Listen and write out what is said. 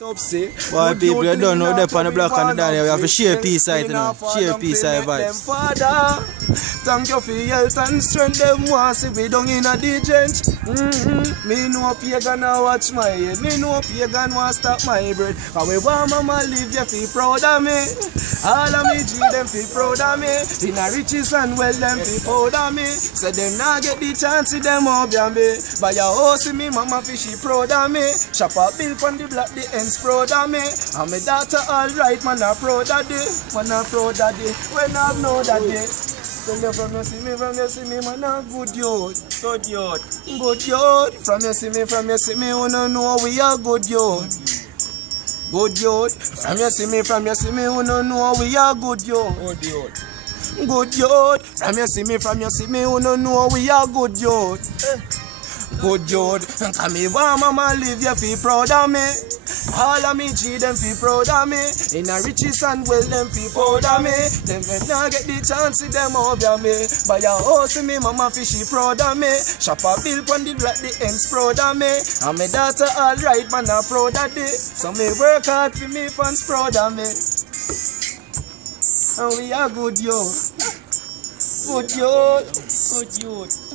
Boy, people, you don't know they're on the block and the down here. We have to share peace side, you know. Share peace side vibes. Thank you for your health and strength. Them want see we down in a digent. Me know pagan a watch my head. Me know pagan want stop my bread. Cause we want mama live, you feel proud of me. All of me G them feel proud of me. In a riches and wealth them feel proud of me. Say them not get the chance see them up ya me. By your house see me mama fishy proud of me. Shop a bill on the block the ends proud of me. And my daughter alright man a proud of day. Man a proud of day. When I know that day. Tell you from you see me, man a good youth. Good youth. Good youth. From you see me, you don't know we are good youth. Good youth. From you see me, you don't know we are good youth. Good youth. Good youth. From you see me, you don't know we are good youth. Good youth. Come me want mama live, you feel proud of me. All of me G them feel proud of me. In a riches and wealth them feel proud of me. Them when not get the chance see them up ya me. By your house see me mama fishy proud of me. Shop a bill pon the black the ends proud of me. And my daughter alright man a proud of this. So me work hard for me fans proud of me. And we are good youth. Good youth. Good youth.